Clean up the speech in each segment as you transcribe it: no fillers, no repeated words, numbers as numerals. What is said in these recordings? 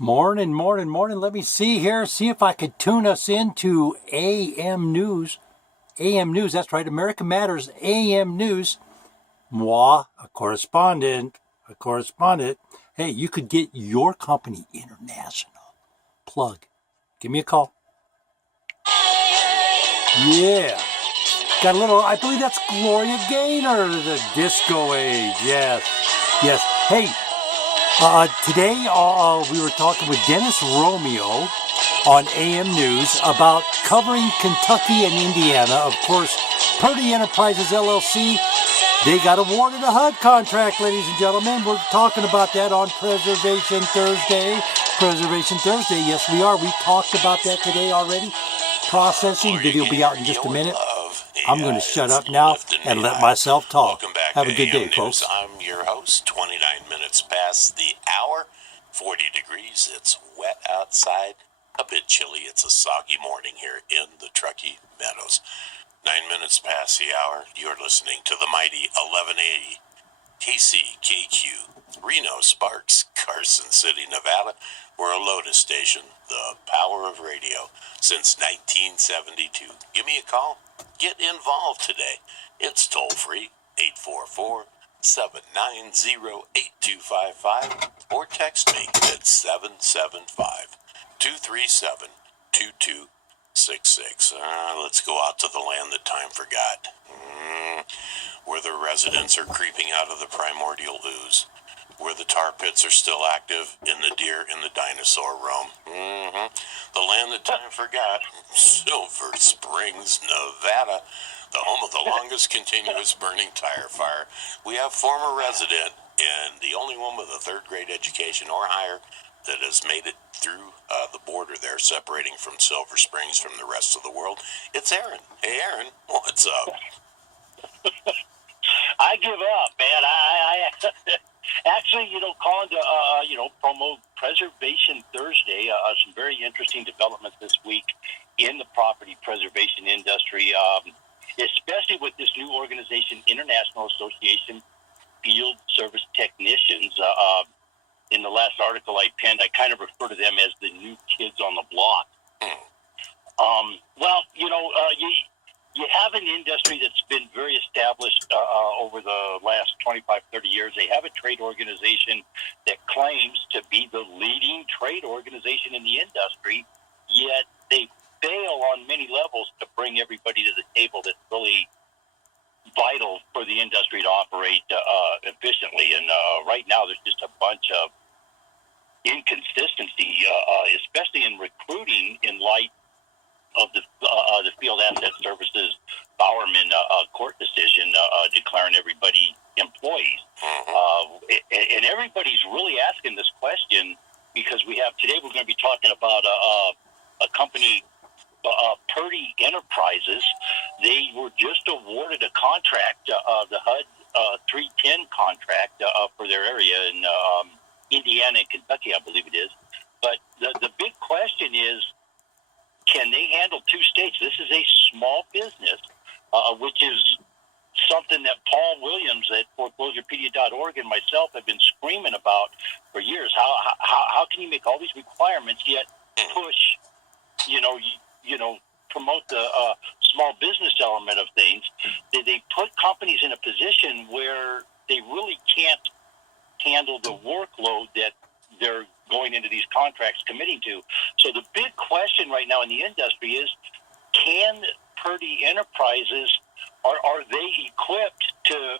Morning. Let me see here. See if I could tune us into AM News. AM News, that's right. America Matters, AM News. Moi, a correspondent. Hey, you could get your company international. Plug. Give me a call. Yeah. Got a little, I believe that's Gloria Gaynor, the disco age. Yes. Hey, today we were talking with Dennis Romeo on AM News about covering Kentucky and Indiana. Of course, Purdy Enterprises LLC, they got awarded a HUD contract, ladies and gentlemen. We're talking about that on Preservation Thursday. Yes, we are. We talked about that today already. Processing. Video will be out in just a minute. I'm going to shut up now and let myself talk. Welcome back Have to a good day, AM folks. News. I'm your host, 29 minutes past the hour, 40 degrees. It's wet outside, a bit chilly. It's a soggy morning here in the Truckee Meadows. 9 minutes past the hour, you're listening to the mighty 1180 KCKQ, Reno, Sparks, Carson City, Nevada. We're a Lotus station, the power of radio, since 1972. Give me a call. Get involved today. It's toll-free, 844-790-8255, or text me at 775-237-2266. Let's go out to the land that time forgot, where the residents are creeping out of the primordial ooze, where the tar pits are still active, in the deer in the dinosaur roam. The land that time forgot, Silver Springs, Nevada, the home of the longest continuous burning tire fire. We have former resident and the only one with a third grade education or higher that has made it through the border there, separating from Silver Springs from the rest of the world. It's Aaron. Hey, Aaron, what's up? I give up, man. I actually, calling to, promote Preservation Thursday. Some very interesting developments this week in the property preservation industry, especially with this new organization, International Association Field Service Technicians. In the last article I penned, I kind of refer to them as the new kids on the block. You have an industry that's been very established over the last 25, 30 years. They have a trade organization that claims to be the leading trade organization in the industry, yet they fail on many levels to bring everybody to the table that's really vital for the industry to operate efficiently. And right now there's just a bunch of inconsistency, especially in recruiting in light of the Field Asset Services Bowerman court decision declaring everybody employees. And everybody's really asking this question because today we're going to be talking about a company, Purdy Enterprises. They were just awarded a contract, the HUD 310 contract for their area in Indiana and Kentucky, I believe it is. But the big question is, can they handle two states? This is a small business, which is something that Paul Williams at foreclosurepedia.org and myself have been screaming about for years. How can you make all these requirements yet push, promote the small business element of things? They put companies in a position where they really can't handle the workload that they're going into these contracts committing to. So the big question right now in the industry is, can Purdy Enterprises, are they equipped to,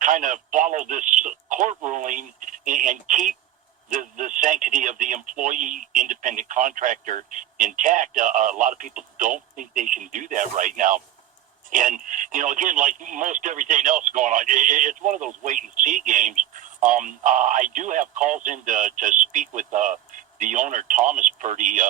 kind of follow this court ruling and keep the sanctity of the employee independent contractor intact? A lot of people don't think they can do that right now. And, again, like most everything else going on, it's one of those wait-and-see games. I do have calls in to speak with the owner, Thomas Purdy,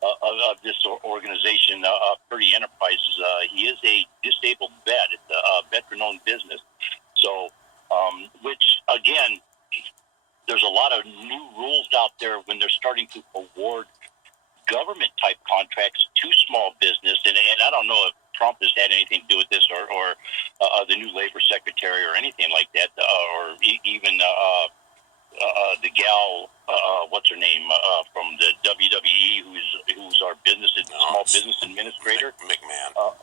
of this organization, Purdy Enterprises. He is a disabled vet. It's a veteran-owned business. So, which, again, there's a lot of new rules out there when they're starting to award government-type contracts to small business. And I don't know if Trump has had anything to do with this, or the new labor secretary or anything like that, or even the gal, what's her name, from the WWE, who's our small business administrator. McMahon.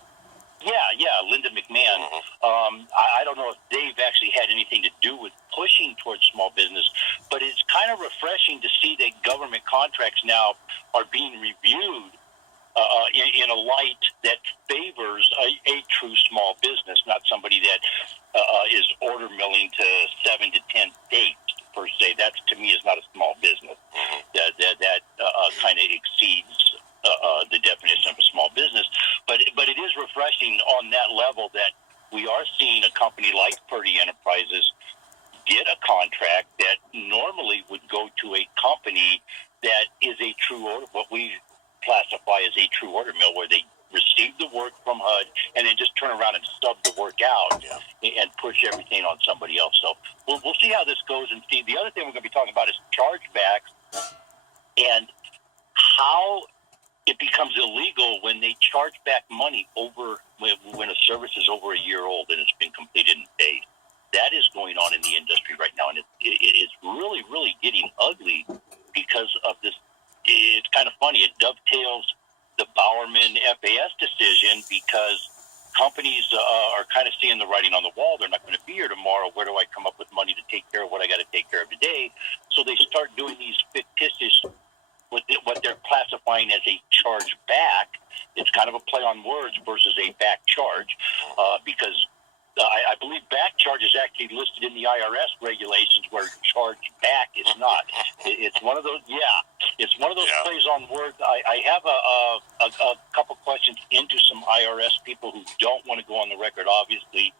Yeah, Linda McMahon. I don't know if they've actually had anything to do with pushing towards small business, but it's kind of refreshing to see that government contracts now are being reviewed in a light that favors a true small business, not somebody that is order milling to 7 to 10 states per se. That to me is not a small business. That kind of exceeds the definition of a small business. But it is refreshing on that level that we are seeing a company like Purdy Enterprises get a contract that normally would go to a company that is a true order, what we classify as a true order mill, where they receive the work from HUD and then just turn around and stub the work out and push everything on somebody else. So we'll see how this goes and see. The other thing we're going to be talking about is chargebacks and how it becomes illegal when they charge back money over when a service is over a year old and it's been completed and paid. That is going on in the industry right now, and it's really, really getting ugly because of this. It's kind of funny. It dovetails the Bowerman FAS decision because companies are kind of seeing the writing on the wall. They're not going to be here tomorrow. Where do I come up with money to take care of what I got to take care of today? So they start doing these fictitious, what they're classifying as a charge back. It's kind of a play on words versus a back charge because I believe back charge is actually listed in the IRS regulations where charge back is not. It's one of those, it's one of those plays on words. I have a couple questions into some IRS people who don't want to go on the record. Obviously,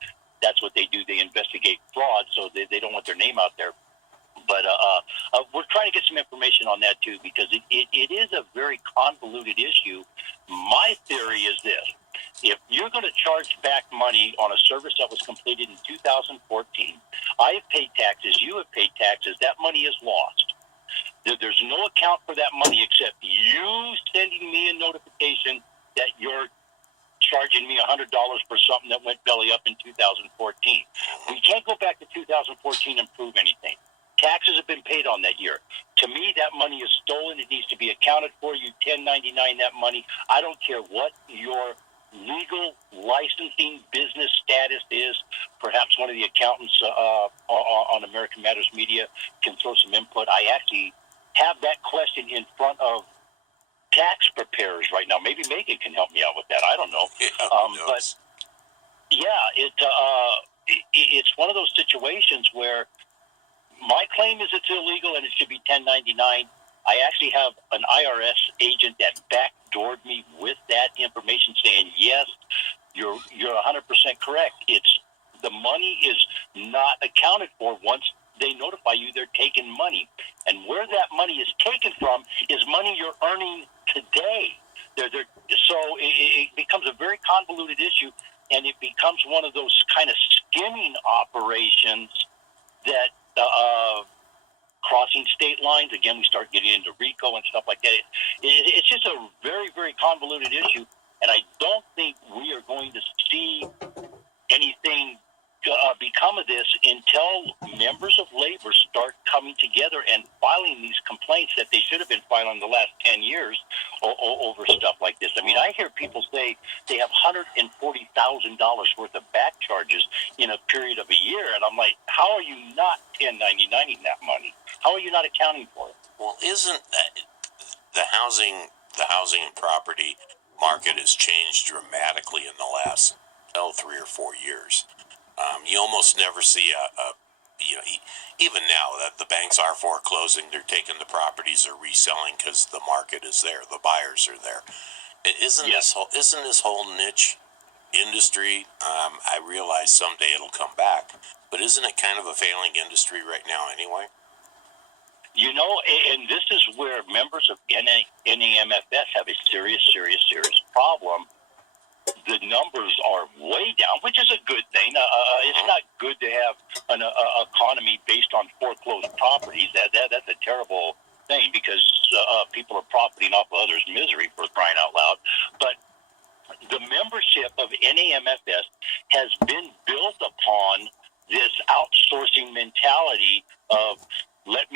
that's what they do. They investigate fraud, so they don't want their name out there. But we're trying to get some information on that, too, because it is a very convoluted issue. My theory is this. If you're going to charge back money on a service that was completed in 2014, I have paid taxes, you have paid taxes, that money is lost. There's no account for that money except you sending me a notification that you're charging me $100 for something that went belly up in 2014. We can't go back to 2014 and prove anything. Taxes have been paid on that year. To me, that money is stolen. It needs to be accounted for. You 1099 that money. I don't care what your legal licensing business status is. Perhaps one of the accountants on American Matters Media can throw some input. I actually have that question in front of tax preparers right now. Maybe Megan can help me out with that. I don't know. But it's one of those situations where my claim is it's illegal and it should be 1099. I actually have an IRS agent that backdoored me with that information saying, yes, you're 100% correct. It's the money is not accounted for once they notify you they're taking money. And where that money is taken from is money you're earning today. So it becomes a very convoluted issue, and it becomes one of those kind of skimming operations that crossing state lines. Again, we start getting into RICO and stuff like that. It's just a very, very convoluted issue, and I don't think we are going to see anything become of this until members of labor start coming together and filing these complaints that they should have been filing the last 10 years over stuff like this. I mean, I hear people say they have $140,000 worth of back charges in a period of a year, and I'm like, how are you not 1099ing that money? How are you not accounting for it? Well, isn't that the housing and property market has changed dramatically in the last 3 or 4 years? You almost never see even now that the banks are foreclosing, they're taking the properties, they're reselling because the market is there, the buyers are there. Isn't this whole niche industry? I realize someday it'll come back, but isn't it kind of a failing industry right now anyway? You know, and this is where members of NAMFS have a serious problem. The numbers are way down, which is a good thing. It's not good to have an economy based on foreclosed properties. That's a terrible thing because people are profiting off of others' misery, for crying out loud. But the membership of NAMFS has been built upon this outsourcing mentality of let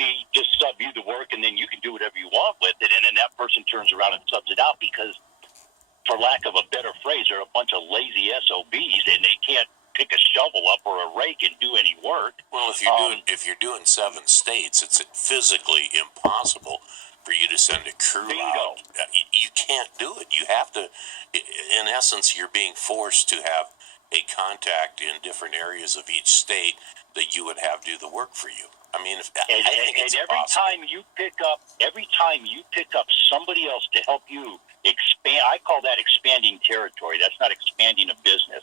review the work, and then you can do whatever you want with it. And then that person turns around and subs it out because, for lack of a better phrase, they're a bunch of lazy SOBs, and they can't pick a shovel up or a rake and do any work. Well, if you're doing 7 states, it's physically impossible for you to send a crew out. You can't do it. You have to. In essence, you're being forced to have a contact in different areas of each state that you would have do the work for you. I mean, I think it's every possible. Every time you pick up somebody else to help you expand, I call that expanding territory. That's not expanding a business.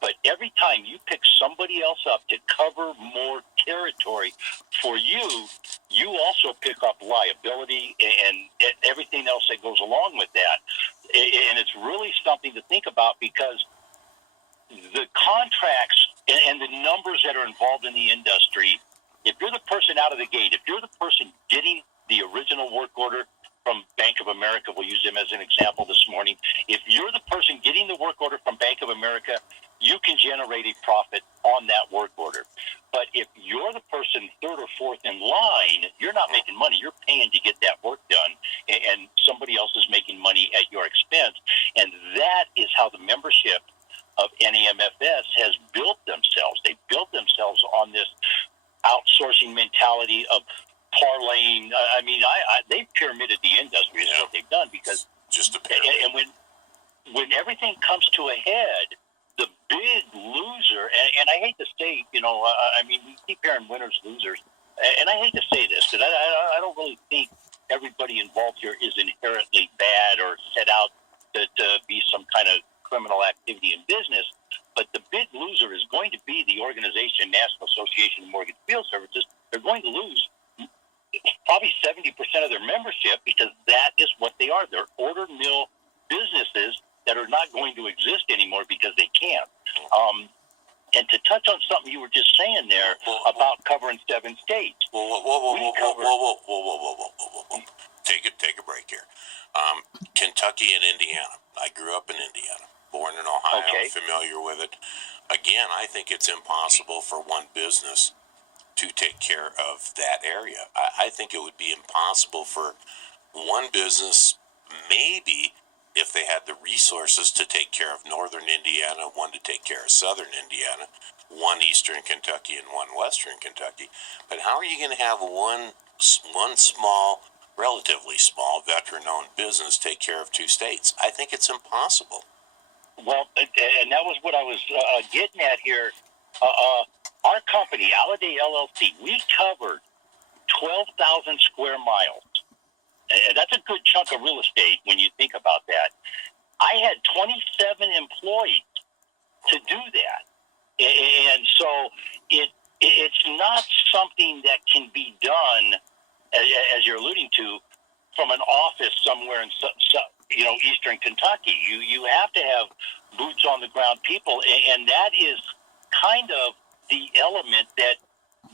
But every time you pick somebody else up to cover more territory for you, you also pick up liability and everything else that goes along with that. And it's really something to think about, because the contracts and the numbers that are involved in the industry, if you're the person out of the gate, if you're the person getting the original work order from Bank of America, we'll use them as an example this morning. If you're the person getting the work order from Bank of America, you can generate a profit on that work order. But if you're the person third or fourth in line, you're not making money. You're paying to get that work done, and somebody else is making money at your expense. And that is how the membership of NAMFS has built themselves. They built themselves on this outsourcing mentality of parlaying. I mean, they've pyramided the industry is what they've done, because just a pyramid. And when everything comes to a head, the big loser, and I hate to say, I mean, we keep hearing winners, losers, and I hate to say this, because I don't really think everybody involved here is inherently bad or set out to be some kind of criminal activity in business. But the big loser is going to be the organization, National Association of Mortgage Field Services. They're going to lose probably 70% of their membership, because that is what they are. They're order mill businesses that are not going to exist anymore because they can't. And to touch on something you were just saying there about covering 7 states. Whoa. Take a break here. Kentucky and Indiana. I grew up in Indiana, born in Ohio, familiar with it. Again, I think it's impossible for one business to take care of that area. I think it would be impossible for one business, maybe if they had the resources, to take care of northern Indiana, one to take care of southern Indiana, one eastern Kentucky and one western Kentucky. But how are you going to have one small, relatively small, veteran-owned business take care of 2 states? I think it's impossible. Well, and that was what I was getting at here. Our company, Alladay LLC, we covered 12,000 square miles. That's a good chunk of real estate when you think about that. I had 27 employees to do that. And so it's not something that can be done, as you're alluding to, from an office somewhere in eastern Kentucky. You have to have boots on the ground people, and that is kind of the element that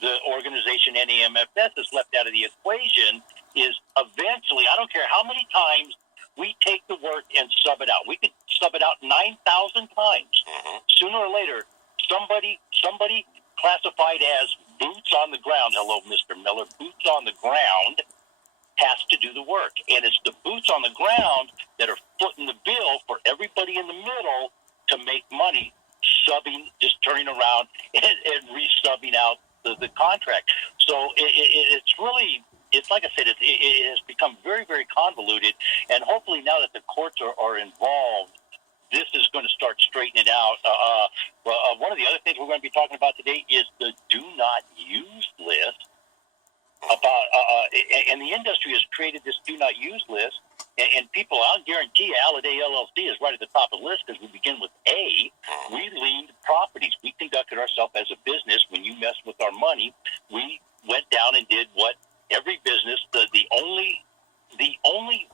the organization NAMFS has left out of the equation. Is eventually, I don't care how many times we take the work and sub it out. We could sub it out 9,000 times. Sooner or later, somebody classified as boots on the ground, hello, Mr. Miller, boots on the ground, has to do the work. And it's the boots on the ground that are footing the bill for everybody in the middle to make money, subbing, just turning around and re-subbing out the contract. So it's really... It's like I said, it has become very, very convoluted, and hopefully now that the courts are involved, this is going to start straightening it out. One of the other things we're going to be talking about today is the do not use list. And the industry has created this do not use list, and people, I'll guarantee you, Alladay LLC is right at the top of the list, because we begin with A. We liened properties. We conducted ourselves as a business. When you mess with our money, we went down and did what every business, the only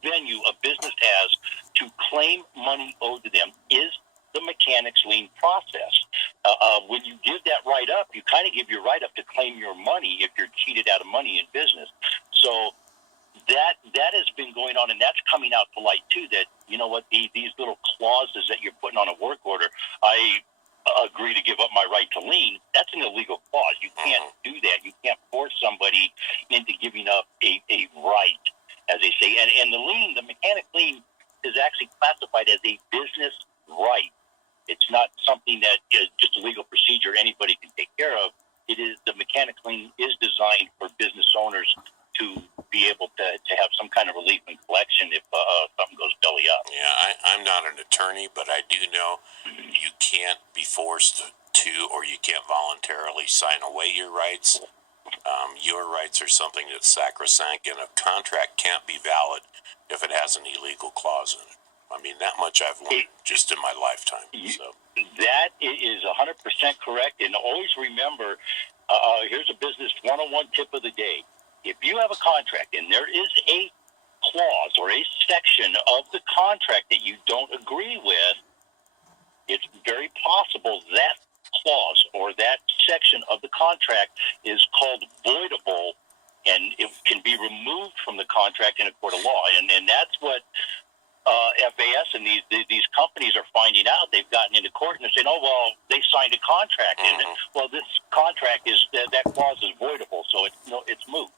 venue a business has to claim money owed to them is the mechanics lien process. When you give that right up, you kind of give your right up to claim your money if you're cheated out of money in business. So that has been going on, and that's coming out to light too, that, you know what, these little clauses that you're putting on a work order, I agree to give up my right to lien, that's an illegal clause. You can't do that. You can't force somebody into giving giving up a right, as they say. And the mechanic lien, is actually classified as a business right. It's not something that is just a legal procedure anybody can take care of. The mechanic lien is designed for business owners to be able to have some kind of relief and collection if something goes belly up. Yeah, I'm not an attorney, but I do know you can't be forced to, or you can't voluntarily sign away your rights. Your rights are something that's sacrosanct, and a contract can't be valid if it has an illegal clause in it. I mean, that much I've learned just in my lifetime. So. That is 100% correct. And always remember, here's a business 101 tip of the day. If you have a contract and there is a clause or a section of the contract that you don't agree with, it's very possible that clause or that section of the contract is called voidable, and it can be removed from the contract in a court of law. And that's what FAS and these companies are finding out. They've gotten into court and they're saying, oh, well, they signed a contract. And well, this contract that clause is voidable, so it's moot.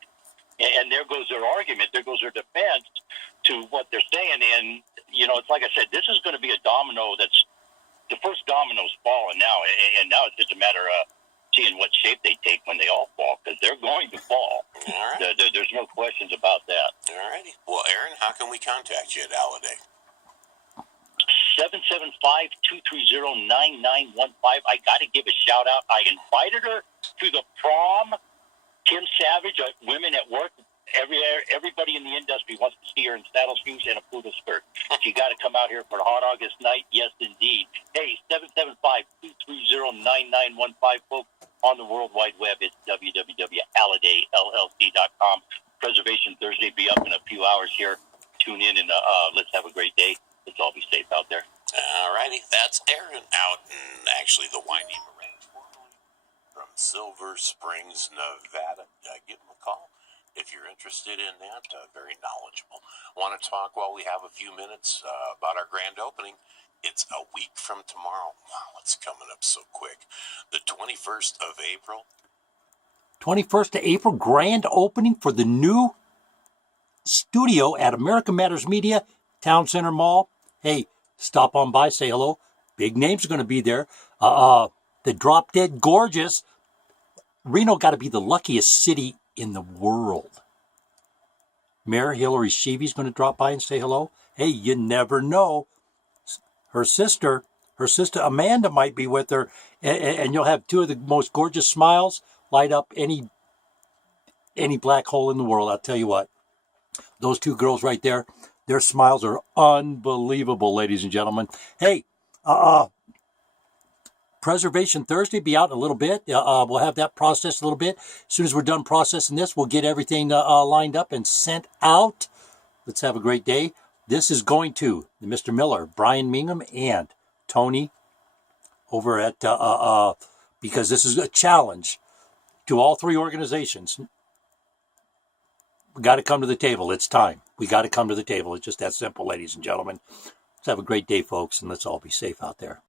And there goes their argument. There goes their defense to what they're saying. And, it's like I said, this is going to be a domino that's the first domino's falling now. And now it's just a matter of seeing what shape they take when they all fall, because they're going to fall. All right. There's no questions about that. All righty. Well, Aaron, how can we contact you at Halliday? 775-230-9915. I got to give a shout out. I invited her to the prom. Kim Savage, Women at Work. Everybody in the industry wants to see her in saddle shoes and a poodle skirt. You got to come out here for a hot August night. Yes, indeed. Hey, 775-230-9915, folks. On the World Wide Web, it's www.hallidayllc.com. Preservation Thursday be up in a few hours here. Tune in and let's have a great day. Let's all be safe out there. All righty. That's Aaron out in actually the Windy Range, formerly from Silver Springs, Nevada. Give him a call if you're interested in that. Very knowledgeable. Want to talk while we have a few minutes about our grand opening? It's a week from tomorrow. Wow, it's coming up so quick. The 21st of April. 21st of April, grand opening for the new studio at American Matters Media, Town Center Mall. Hey, stop on by, say hello. Big names are going to be there. The Drop Dead Gorgeous. Reno got to be the luckiest city in the world. Mayor Hillary Sheevy's going to drop by and say hello. Hey, you never know. Her sister Amanda might be with her, and you'll have two of the most gorgeous smiles light up any black hole in the world. I'll tell you what, those two girls right there, their smiles are unbelievable, ladies and gentlemen. Hey, Preservation Thursday be out in a little bit. We'll have that processed a little bit. As soon as we're done processing this, we'll get everything lined up and sent out. Let's have a great day. This is going to Mr. Miller, Brian Mingham, and Tony over at, because this is a challenge to all three organizations. We got to come to the table. It's time. We got to come to the table. It's just that simple, ladies and gentlemen. Let's have a great day, folks, and let's all be safe out there.